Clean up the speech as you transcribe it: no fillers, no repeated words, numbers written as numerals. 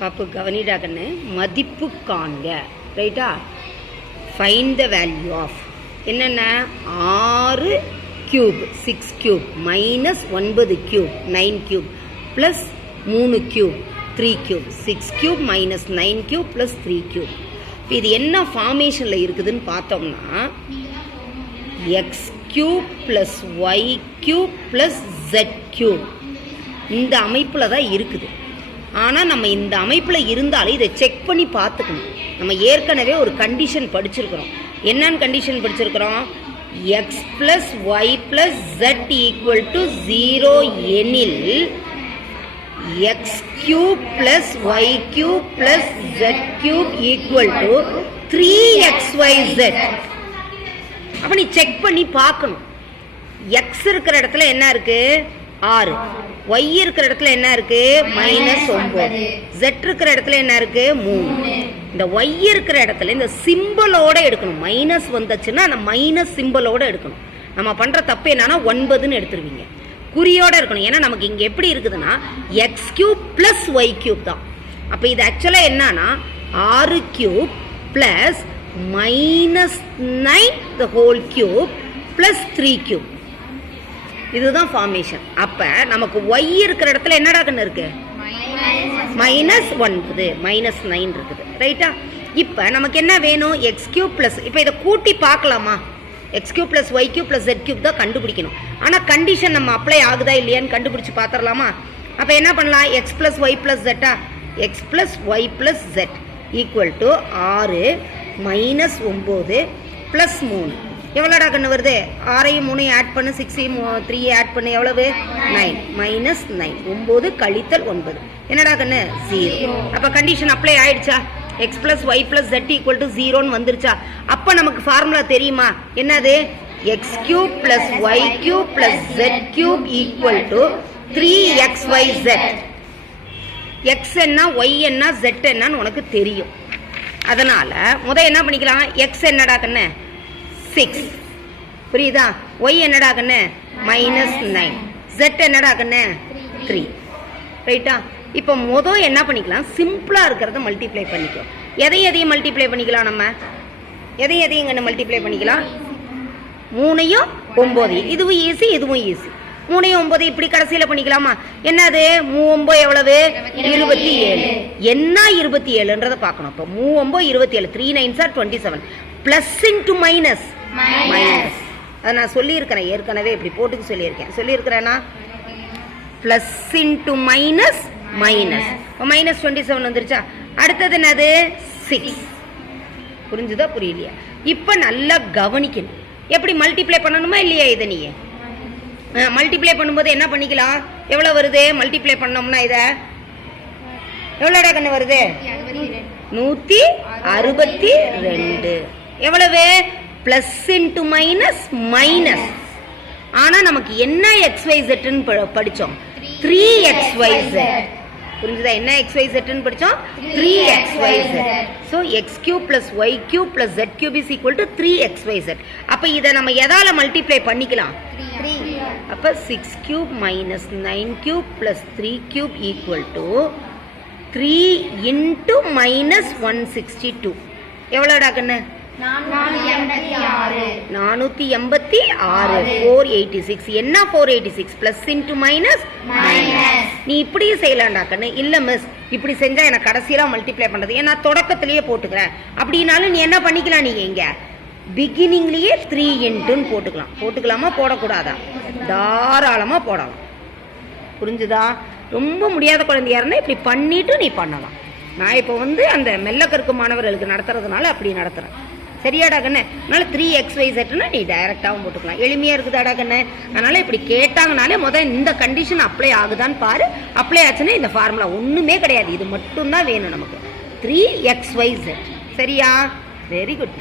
பாப்பு கவனிடா கண்ணு, மதிப்பு காண்க. ரைட்டா? ஃபைண்ட் த வேல்யூ ஆஃப் என்னென்ன 6 cube 6 cube minus 9 cube 9 cube plus 3 cube 3 cube 6 cube minus 9 cube plus 3 cube. இது என்ன ஃபார்மேஷனில் இருக்குதுன்னு பார்த்தோம்னா x cube plus y cube plus z cube இந்த அமைப்பில் தான் இருக்குது. ஆனால் நம்ம இந்த அமைப்பில் இருந்தாலும் இதை செக் பண்ணி பார்த்துக்கணும். நம்ம ஏற்கனவே ஒரு கண்டிஷன் படிச்சிருக்கிறோம். என்னன்னு கண்டிஷன் படிச்சிருக்கிறோம்? X plus y plus z equal to 0 எனில் x cube plus y cube plus z cube equal to 3xyz. அப்போ நீ செக் பண்ணி பார்க்கணும். எக்ஸ் இருக்கிற இடத்துல என்ன இருக்கு? 6. ஒய் இருக்கிற இடத்துல என்ன இருக்கு? -9. ஜெட் இருக்கிற இடத்துல என்ன இருக்கு? 3. இந்த ஒய் இருக்கிற இடத்துல இந்த சிம்பிளோட எடுக்கணும். மைனஸ் வந்துச்சுன்னா அந்த மைனஸ் சிம்பிளோட எடுக்கணும். நம்ம பண்ற தப்பு என்னன்னா 9ன்னு எடுத்துருவீங்க. குறியோட இருக்கணும். ஏன்னா நமக்கு இங்க எப்படி இருக்குதுன்னா x cube plus y cube தான். அப்ப இது ஆக்சுவலா என்னன்னா 6 cube plus -9 the whole cube plus 3 cube. இதுதான் ஃபார்மேஷன். அப்ப நமக்கு y இருக்கிற இடத்துல என்னடா கண்ணு இருக்கு? -9 -9 இருக்குது. ரைட்டா? இப்ப நமக்கு என்ன வேணும்? x cube plus. இப்ப இதை கூட்டி பார்க்கலாமா? x cube plus y cube plus z cube தான் கண்டுபிடிக்கணும். ஆனா கண்டிஷன் நம்ம அப்ளை ஆகுதா இல்லையான்னு கண்டுபிடிச்சு பார்த்துடலாமா? அப்ப என்ன பண்ணலாம்? x plus y plus z x plus y plus z equal to 6 -9 plus 3 எவ்வளோடா கண்ணு வருது? 6ஐயும் 3ஐயும் ஆட் பண்ணு, 6ஐயும் 3ஐயும் ஆட் பண்ணு, எவ்வளவு? 9 -9 9 கழித்தல் 9 என்னடா கண்ணு? 0. அப்போ கண்டிஷன் அப்ளை ஆயிடுச்சா? X plus y plus z equal to 0ன்னு வந்துருச்சா? அப்போ நமக்கு ஃபார்முலா தெரியுமா? என்னது? X cube plus y cube plus z cube equal to 3xyz. X என்ன, ஒய் என்ன, ஜெட் என்னன்னு உனக்கு தெரியும். அதனால என்ன பண்ணிக்கலாம்? எக்ஸ் என்னடா கண்ணு? 6. புரியுதா? ஒய் என்னடா கண்ணு? -9. ஜெட் என்னடா கண்ணு? 3. ரைட்டா? இப்போ என்ன பண்ணிக்கலாம்? சிம்பிளா இருக்கிறத மல்டிப்ளை பண்ணிக்கலாம். எதையும் மல்டிப்ளை பண்ணிக்கலாம். நம்ம எதையும் கண்ணு மல்டிப்ளை பண்ணிக்கலாம்? 3ஐயும் 9. இதுவும் ஈஸி, இதுவும் ஈஸி. 3ஐயும் 9 இப்படி கடைசியில பண்ணிக்கலாமா? என்னது? 3 எவ்வளவு? 27. என்ன 27ன்றத பார்க்கணும். இப்போ 3 27. 3 9s are 27. Plus into minus minus. அதை நான் சொல்லியிருக்கிறேன் ஏற்கனவே, இப்படி போட்டுக்கு சொல்லியிருக்கிறேன்னா பிளஸ் இன்டு மைனஸ் மைனஸ். -27 வந்துருச்சா? அடுத்தது என்னது? 6. புரிஞ்சுதா புரியலையா? இப்ப நல்லா கவனிக்கணும். எப்படி மல்டிப்ளை பண்ணணுமா இல்லையா? இதை நீங்க மல்டிப்ளை பண்ணும்போது என்ன பண்ணிக்கலாம்? எவ்வளவு வருது? மல்டிப்ளை பண்ணோம்னா இத எவ்வளோடா கண்ணு வருது? 162. எவ்வளவு? Plus into minus minus. ஆனா நமக்கு என்ன xyzன்னு படிச்சோம்? 3xyz. புரிஞ்சுதா? என்ன xyzன்னு படிச்சோம்? 3xyz. so x cube plus y cube plus z cube is equal to 3xyz. அப்ப இத நம்ம எதால மல்டிப்ளை பண்ணிக்கலாம்? 3. அப்ப 6 cube minus 9 cube plus 3 cube equal to 3 into minus 162. எவ்வளவுடா கண்ணு? 486. 486. என்ன 486? Plus into minus minus. நீ இப்படியே செய்யலாம்டா கண்ணு. இல்ல மிஸ், இப்படி செஞ்சா எனக்கு கடைசியில மல்டிப்ளை பண்றது ஏன்னா தொடக்கத்திலேயே போட்டுக்கிறேன் அப்படின்னாலும் நீ என்ன பண்ணிக்கலாம்? நீங்க இங்க பிகினிங்லயே 3 இன்ட்டுன்னு போட்டுக்கலாமா? போடக்கூடாதா? தாராளமா போடலாம். புரிஞ்சுதா? ரொம்ப முடியாத குழந்தையா இருந்தா இப்படி பண்ணிட்டு நீ பண்ணலாம். நான் இப்போ அந்த மெல்ல கற்கு மாணவர்களுக்கு நடத்துறதுனால அப்படி நடத்துறேன். சரியாடா கண்ணு? அதனால 3xyzன்னா நீ டைரக்டாவும் போட்டுக்கலாம். எளிமையா இருக்குதாடா கண்ணு? அதனால இப்படி கேட்டாங்கனாலே இந்த கண்டிஷன் அப்ளை ஆகுதான்னு பாரு. அப்ளை ஆச்சுன்னா இந்த ஃபார்முலா ஒண்ணுமே கிடையாது. இது மட்டும் தான் வேணும் நமக்கு. 3xyz. சரியா? Very good.